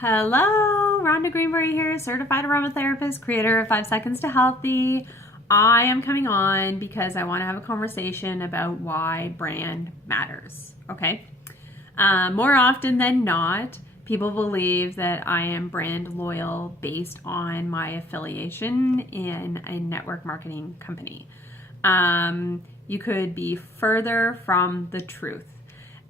Hello, Rhonda Greenberry here, certified aromatherapist, creator of 5 Seconds to Healthy. I am coming on because I want to have a conversation about why brand matters, okay? More often than not, people believe that I am brand loyal based on my affiliation in a network marketing company. You could be further from the truth.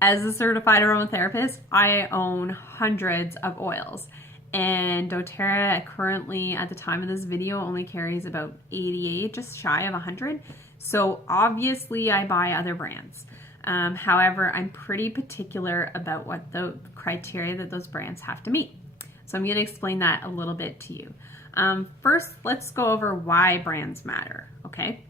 As a certified aromatherapist, I own hundreds of oils, and doTERRA currently, at the time of this video, only carries about 88, just shy of 100. So obviously I buy other brands. However, I'm pretty particular about what the criteria that those brands have to meet. So I'm going to explain that a little bit to you. First, let's go over why brands matter, okay?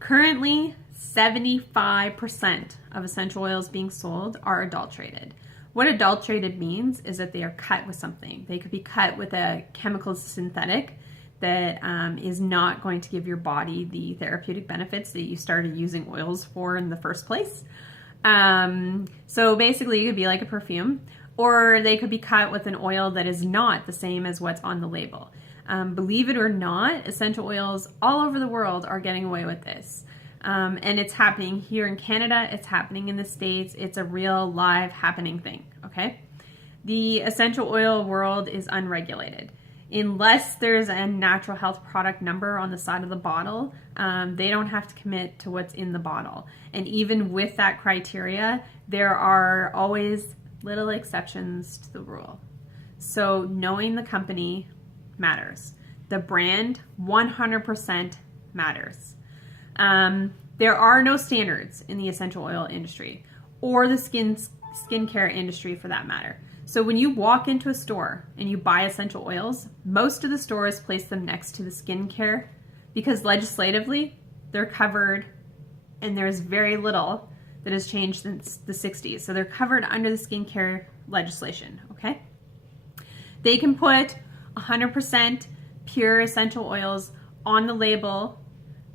Currently, 75% of essential oils being sold are adulterated. What adulterated means is that they are cut with something. They could be cut with a chemical synthetic that is not going to give your body the therapeutic benefits that you started using oils for in the first place. So basically, it could be like a perfume, or they could be cut with an oil that is not the same as what's on the label. Believe it or not, essential oils all over the world are getting away with this. And it's happening here in Canada, it's happening in the States, it's a real live happening thing, okay? The essential oil world is unregulated. Unless there's a natural health product number on the side of the bottle, they don't have to commit to what's in the bottle. And even with that criteria, there are always little exceptions to the rule. So knowing the company matters. The brand 100% matters. There are no standards in the essential oil industry or the skincare industry for that matter. So when you walk into a store and you buy essential oils, most of the stores place them next to the skincare because legislatively they're covered and there's very little that has changed since the 60s. So they're covered under the skincare legislation, okay? They can put 100% pure essential oils on the label,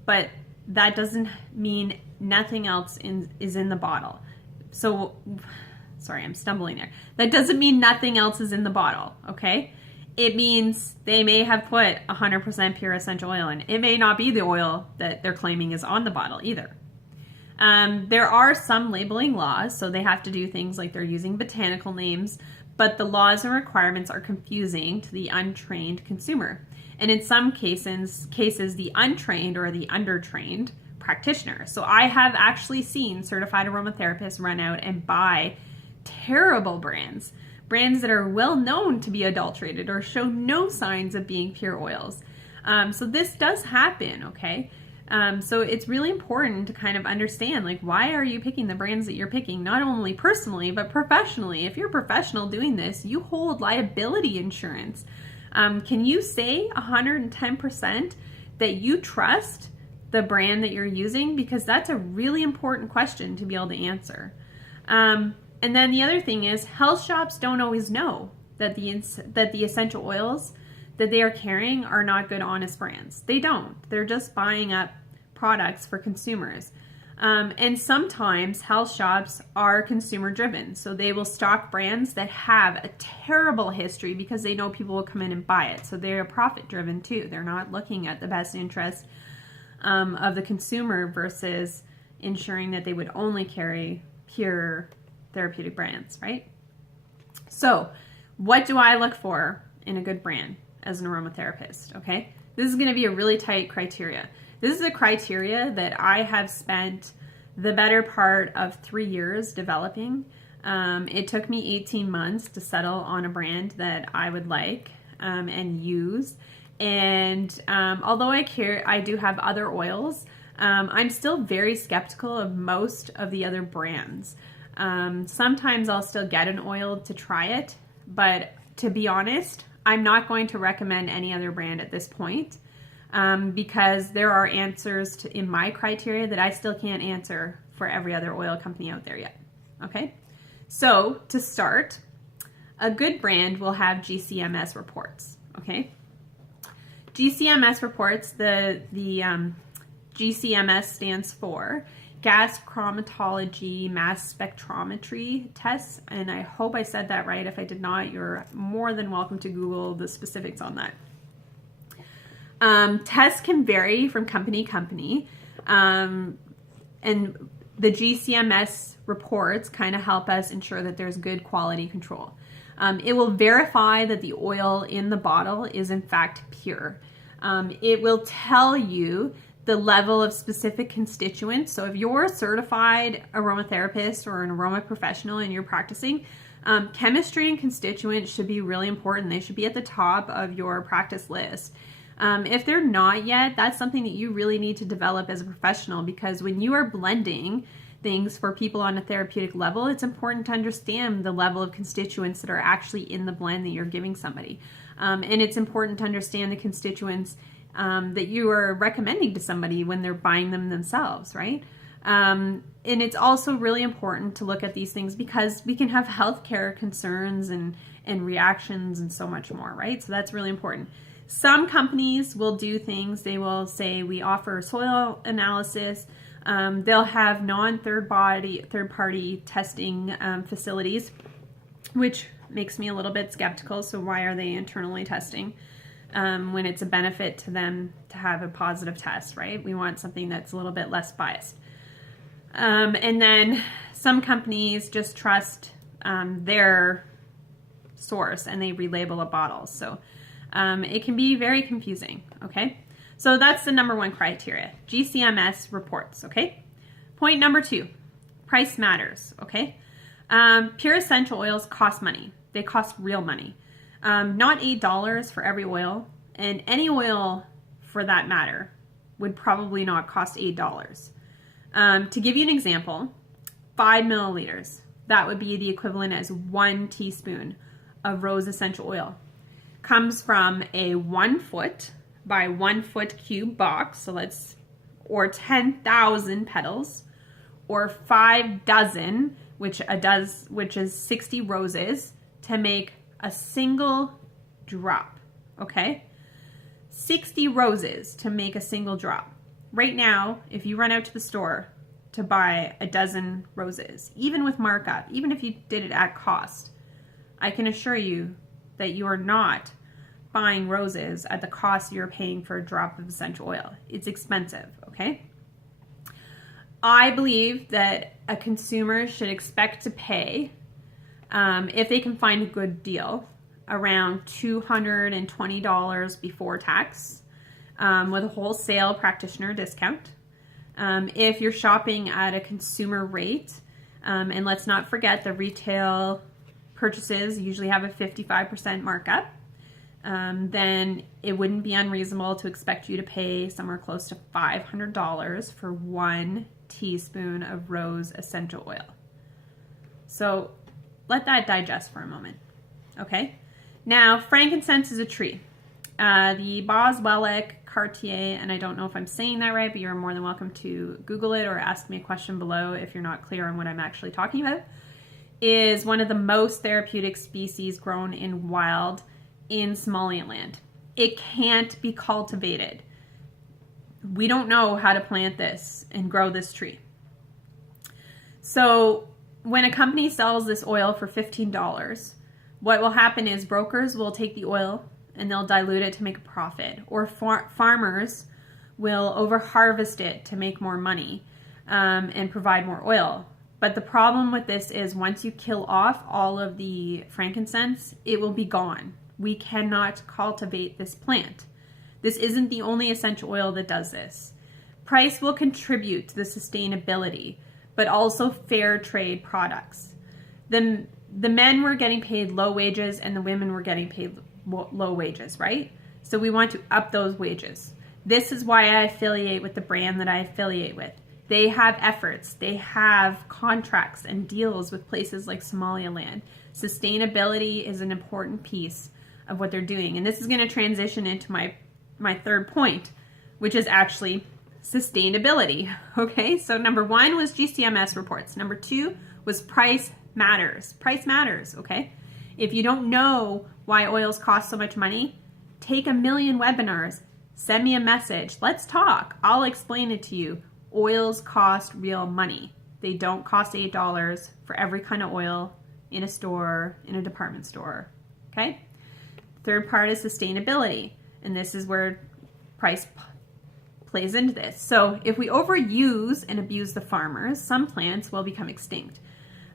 but that doesn't mean nothing else is in the bottle. So, sorry, I'm stumbling there. That doesn't mean nothing else is in the bottle, okay? It means they may have put 100% pure essential oil in. It may not be the oil that they're claiming is on the bottle either. There are some labeling laws, so they have to do things like they're using botanical names, but the laws and requirements are confusing to the untrained consumer. And in some cases, the untrained or the undertrained practitioner. So I have actually seen certified aromatherapists run out and buy terrible brands that are well known to be adulterated or show no signs of being pure oils. So this does happen, okay? So it's really important to kind of understand, like, why are you picking the brands that you're picking, not only personally, but professionally. If you're a professional doing this, you hold liability insurance. Can you say 110% that you trust the brand that you're using? Because that's a really important question to be able to answer. And then the other thing is, health shops don't always know that the essential oils that they are carrying are not good, honest brands. They don't. They're just buying up products for consumers. And sometimes health shops are consumer driven. So they will stock brands that have a terrible history because they know people will come in and buy it. So they're profit driven too. They're not looking at the best interest of the consumer versus ensuring that they would only carry pure therapeutic brands, right? So what do I look for in a good brand as an aromatherapist, okay? This is going to be a really tight criteria. This is a criteria that I have spent the better part of 3 years developing. It took me 18 months to settle on a brand that I would like and use. And although I do have other oils, I'm still very skeptical of most of the other brands. Sometimes I'll still get an oil to try it, but to be honest, I'm not going to recommend any other brand at this point. Because there are answers in my criteria that I still can't answer for every other oil company out there yet. Okay, so to start, a good brand will have GCMS reports. Okay, GCMS reports, the GCMS stands for gas chromatology mass spectrometry tests. And I hope I said that right. If I did not, you're more than welcome to Google the specifics on that. Tests can vary from company to company. And the GCMS reports kind of help us ensure that there's good quality control. It will verify that the oil in the bottle is in fact pure. It will tell you the level of specific constituents. So if you're a certified aromatherapist or an aroma professional and you're practicing, chemistry and constituents should be really important. They should be at the top of your practice list. If they're not yet, that's something that you really need to develop as a professional, because when you are blending things for people on a therapeutic level, it's important to understand the level of constituents that are actually in the blend that you're giving somebody. And it's important to understand the constituents that you are recommending to somebody when they're buying them themselves, right? And it's also really important to look at these things because we can have healthcare concerns and reactions and so much more, right? So that's really important. Some companies will do things. They will say, we offer soil analysis. They'll have non-third party testing facilities, which makes me a little bit skeptical. So why are they internally testing when it's a benefit to them to have a positive test, right? We want something that's a little bit less biased. And then some companies just trust their source and they relabel a bottle. So it can be very confusing, okay? So that's the number one criteria, GCMS reports, okay? Point number 2, price matters, okay? Pure essential oils cost money. They cost real money. Not $8 for every oil, and any oil for that matter would probably not cost $8. To give you an example, 5 milliliters, that would be the equivalent as 1 teaspoon of rose essential oil. Comes from a 1 foot by 1 foot cube box, or 10,000 petals, or 5 dozen, which is 60 roses, to make a single drop, okay? 60 roses to make a single drop. Right now, if you run out to the store to buy a dozen roses, even with markup, even if you did it at cost, I can assure you that you are not buying roses at the cost you're paying for a drop of essential oil. It's expensive, okay? I believe that a consumer should expect to pay, if they can find a good deal, around $220 before tax, with a wholesale practitioner discount. If you're shopping at a consumer rate, and let's not forget the retail purchases usually have a 55% markup, then it wouldn't be unreasonable to expect you to pay somewhere close to $500 for 1 teaspoon of rose essential oil. So let that digest for a moment, okay? Now, frankincense is a tree. The Boswellic Cartier, and I don't know if I'm saying that right, but you're more than welcome to Google it or ask me a question below if you're not clear on what I'm actually talking about, is one of the most therapeutic species grown in wild in Somaliland. It can't be cultivated. We don't know how to plant this and grow this tree. So when a company sells this oil for $15, what will happen is brokers will take the oil and they'll dilute it to make a profit, or farmers will over-harvest it to make more money and provide more oil. But the problem with this is once you kill off all of the frankincense, it will be gone. We cannot cultivate this plant. This isn't the only essential oil that does this. Price will contribute to the sustainability, but also fair trade products. The men were getting paid low wages and the women were getting paid low wages, right? So we want to up those wages. This is why I affiliate with the brand that I affiliate with. They have efforts, they have contracts and deals with places like Somaliland. Sustainability is an important piece of what they're doing. And this is going to transition into my third point, which is actually sustainability. Okay, so number 1 was GCMS reports. Number 2 was price matters. Price matters, okay? If you don't know why oils cost so much money, take a million webinars, send me a message, let's talk. I'll explain it to you. oils cost real money. They don't cost $8 for every kind of oil in a store, in a department store. Okay? Third part is sustainability, and this is where price plays into this. So if we overuse and abuse the farmers, some plants will become extinct.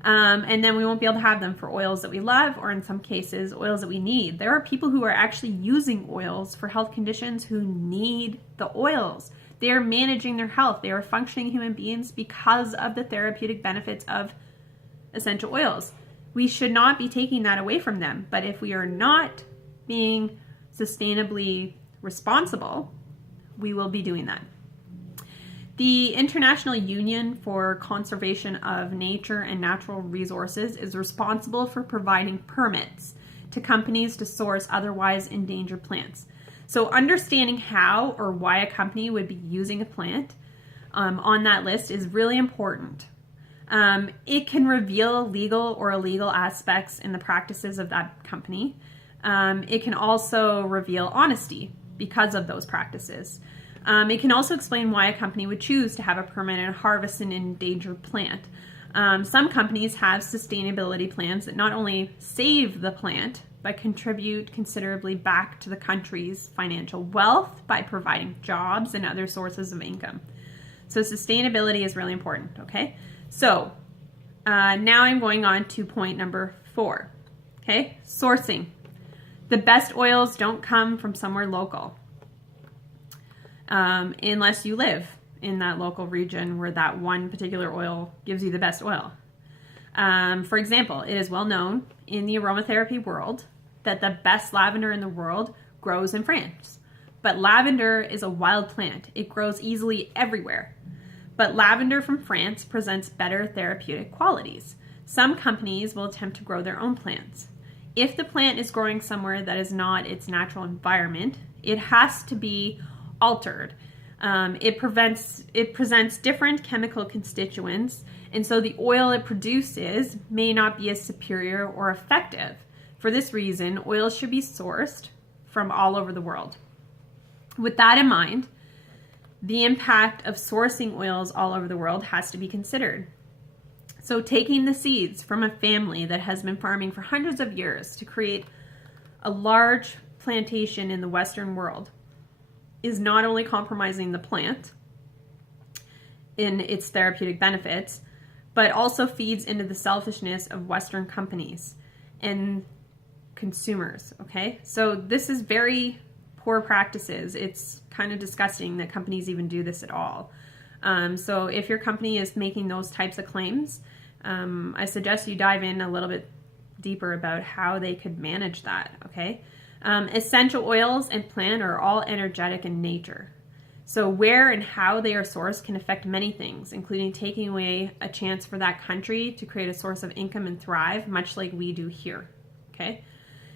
And then we won't be able to have them for oils that we love, or in some cases, oils that we need. There are people who are actually using oils for health conditions who need the oils. They are managing their health. They are functioning human beings because of the therapeutic benefits of essential oils. We should not be taking that away from them. But if we are not being sustainably responsible, we will be doing that. The International Union for Conservation of Nature and Natural Resources is responsible for providing permits to companies to source otherwise endangered plants. So understanding how or why a company would be using a plant on that list is really important. It can reveal legal or illegal aspects in the practices of that company. It can also reveal honesty because of those practices. It can also explain why a company would choose to have a permit and harvest an endangered plant. Some companies have sustainability plans that not only save the plant, but contribute considerably back to the country's financial wealth by providing jobs and other sources of income. So sustainability is really important, okay? So now I'm going on to point number 4, okay? Sourcing. The best oils don't come from somewhere local. Unless you live in that local region where that one particular oil gives you the best oil. For example, it is well known in the aromatherapy world that the best lavender in the world grows in France. But lavender is a wild plant. It grows easily everywhere. But lavender from France presents better therapeutic qualities. Some companies will attempt to grow their own plants. If the plant is growing somewhere that is not its natural environment, it has to be altered. It presents different chemical constituents, and so the oil it produces may not be as superior or effective. For this reason, oils should be sourced from all over the world. With that in mind, the impact of sourcing oils all over the world has to be considered. So taking the seeds from a family that has been farming for hundreds of years to create a large plantation in the Western world is not only compromising the plant in its therapeutic benefits, but also feeds into the selfishness of Western companies and consumers, okay? So this is very poor practices. It's kind of disgusting that companies even do this at all. So if your company is making those types of claims, I suggest you dive in a little bit deeper about how they could manage that, okay? Essential oils and plant are all energetic in nature. So where and how they are sourced can affect many things, including taking away a chance for that country to create a source of income and thrive, much like we do here, okay?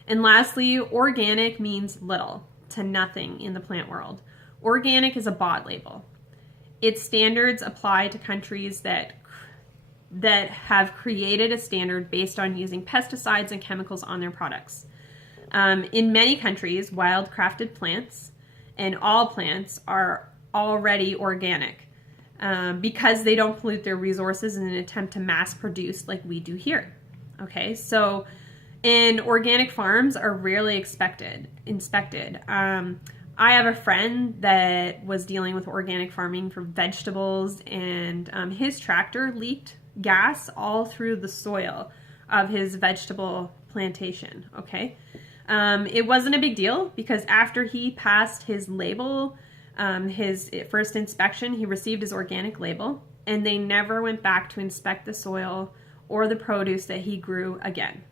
And lastly, organic means little to nothing in the plant world. Organic is a bought label. Its standards apply to countries that have created a standard based on using pesticides and chemicals on their products. In many countries, wild crafted plants and all plants are already organic because they don't pollute their resources in an attempt to mass produce like we do here. Okay, so and organic farms are rarely inspected. I have a friend that was dealing with organic farming for vegetables, and his tractor leaked gas all through the soil of his vegetable plantation, okay? It wasn't a big deal because after he passed his label, his first inspection, he received his organic label, and they never went back to inspect the soil or the produce that he grew again.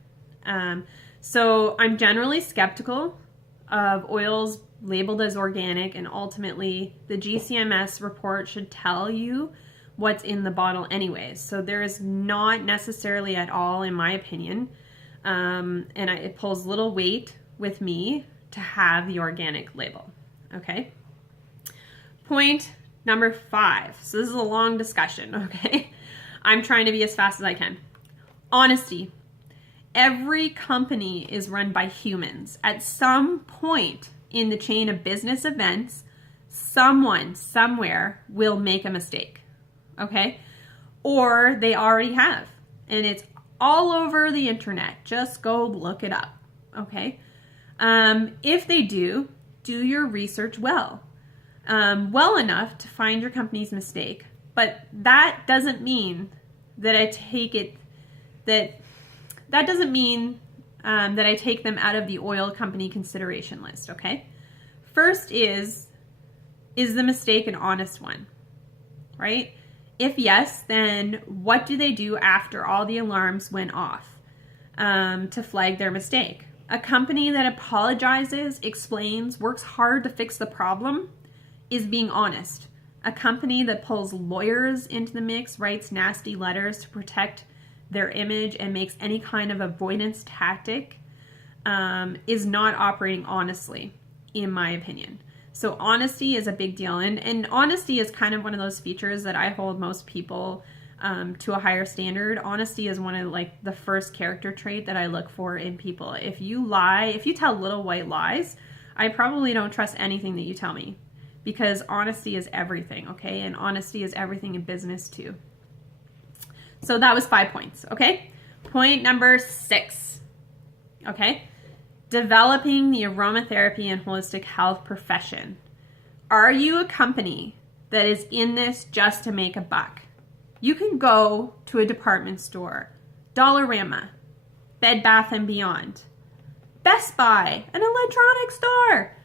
So I'm generally skeptical of oils labeled as organic, and ultimately the GCMS report should tell you what's in the bottle anyways. So there is not necessarily at all, in my opinion, it pulls little weight with me to have the organic label, okay? Point number 5. So this is a long discussion, okay? I'm trying to be as fast as I can. Honesty. Every company is run by humans. At some point in the chain of business events, someone somewhere will make a mistake, okay? Or they already have, and it's all over the internet. Just go look it up, okay? If they do your research well enough to find your company's mistake. But that doesn't mean that I take it that doesn't mean that I take them out of the oil company consideration list, okay? First is the mistake an honest one, right? If yes, then what do they do after all the alarms went off to flag their mistake? A company that apologizes, explains, works hard to fix the problem is being honest. A company that pulls lawyers into the mix, writes nasty letters to protect their image, and makes any kind of avoidance tactic is not operating honestly, in my opinion. So honesty is a big deal. And honesty is kind of one of those features that I hold most people to a higher standard. Honesty is one of like the first character trait that I look for in people. If you lie, if you tell little white lies, I probably don't trust anything that you tell me, because honesty is everything, okay? And honesty is everything in business too. So that was 5 points, okay? Point number 6, okay? Developing the aromatherapy and holistic health profession. Are you a company that is in this just to make a buck? You can go to a department store, Dollarama, Bed Bath & Beyond, Best Buy, an electronics store.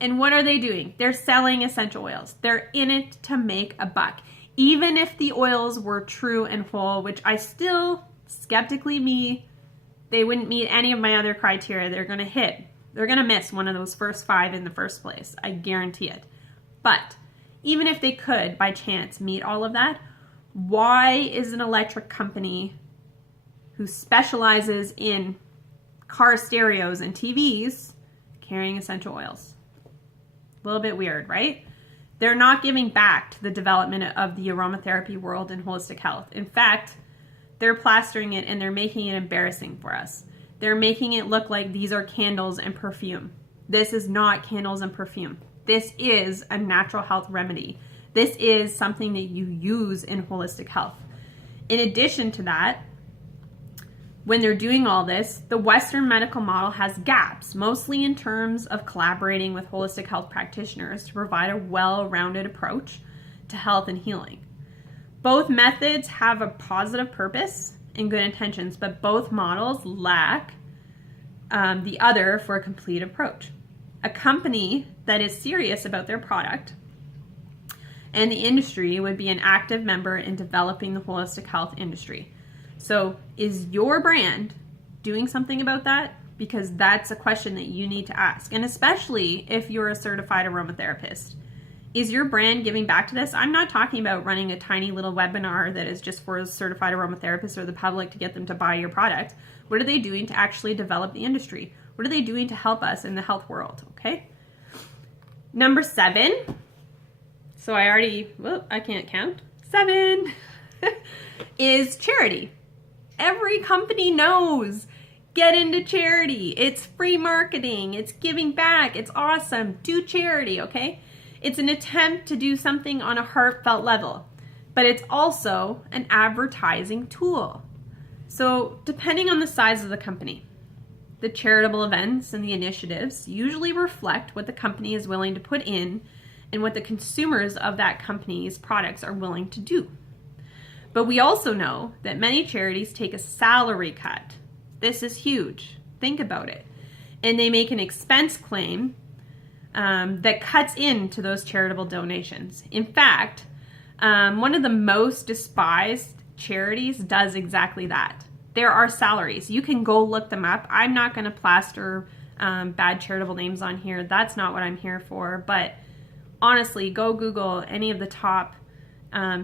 And what are they doing? They're selling essential oils. They're in it to make a buck. Even if the oils were true and whole, which I still, skeptically they wouldn't meet any of my other criteria. They're going to miss one of those first 5 in the first place. I guarantee it. But even if they could, by chance, meet all of that, why is an electric company who specializes in car stereos and TVs carrying essential oils? A little bit weird, right? They're not giving back to the development of the aromatherapy world and holistic health. In fact, they're plastering it and they're making it embarrassing for us. They're making it look like these are candles and perfume. This is not candles and perfume. This is a natural health remedy. This is something that you use in holistic health. In addition to that, when they're doing all this, the Western medical model has gaps, mostly in terms of collaborating with holistic health practitioners to provide a well-rounded approach to health and healing. Both methods have a positive purpose and good intentions, but both models lack the other for a complete approach. A company that is serious about their product and the industry would be an active member in developing the holistic health industry. So is your brand doing something about that? Because that's a question that you need to ask. And especially if you're a certified aromatherapist. Is your brand giving back to this? I'm not talking about running a tiny little webinar that is just for certified aromatherapists or the public to get them to buy your product. What are they doing to actually develop the industry? What are they doing to help us in the health world? Okay. Number 7. So I can't count. 7 is charity. Every company knows. Get into charity. It's free marketing. It's giving back. It's awesome. Do charity, okay? It's an attempt to do something on a heartfelt level, but it's also an advertising tool. So depending on the size of the company, the charitable events and the initiatives usually reflect what the company is willing to put in and what the consumers of that company's products are willing to do. But we also know that many charities take a salary cut. This is huge. Think about it. And they make an expense claim that cuts into those charitable donations. In fact, one of the most despised charities does exactly that. There are salaries. You can go look them up. I'm not going to plaster bad charitable names on here. That's not what I'm here for. But honestly, go Google any of the top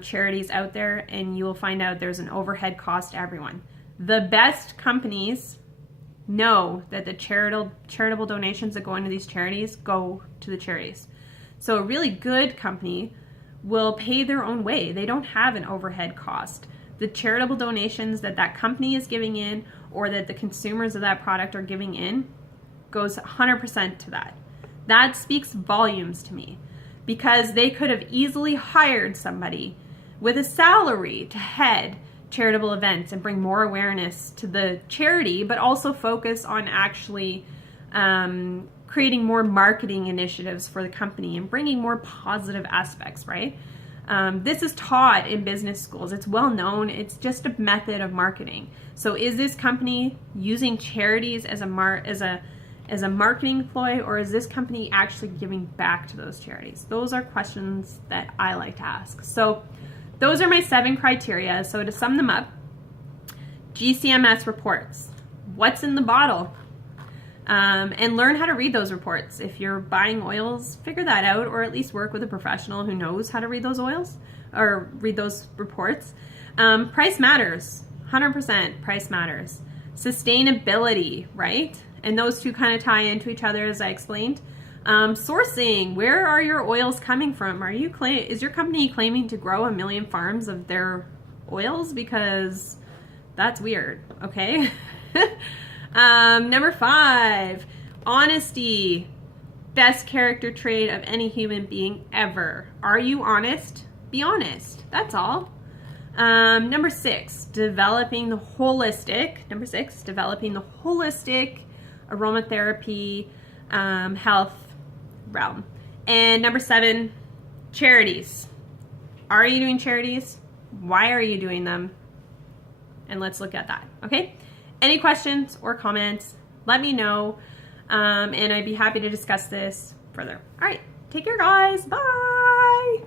charities out there and you will find out there's an overhead cost to everyone. The best companies know that the charitable donations that go into these charities go to the charities. So a really good company will pay their own way. They don't have an overhead cost. The charitable donations that company is giving in or that the consumers of that product are giving in goes 100% to that. That speaks volumes to me because they could have easily hired somebody with a salary to head charitable events and bring more awareness to the charity, but also focus on actually creating more marketing initiatives for the company and bringing more positive aspects, right? This is taught in business schools. It's well known. It's just a method of marketing. So is this company using charities as a marketing ploy, or is this company actually giving back to those charities? Those are questions that I like to ask. So those are my 7 criteria. So to sum them up, GCMS reports. What's in the bottle? And learn how to read those reports. If you're buying oils, figure that out, or at least work with a professional who knows how to read those oils or read those reports. Price matters, 100% price matters. Sustainability, right? And those two kind of tie into each other, as I explained. Sourcing, where are your oils coming from? Is your company claiming to grow 1 million farms of their oils? Because that's weird, okay? Number 5, honesty. Best character trait of any human being ever. Are you honest? Be honest. That's all. Number 6, developing the holistic aromatherapy health realm. And number 7, charities. Are you doing charities? Why are you doing them? And let's look at that, okay? Any questions or comments, let me know, and I'd be happy to discuss this further. All right, take care, guys. Bye.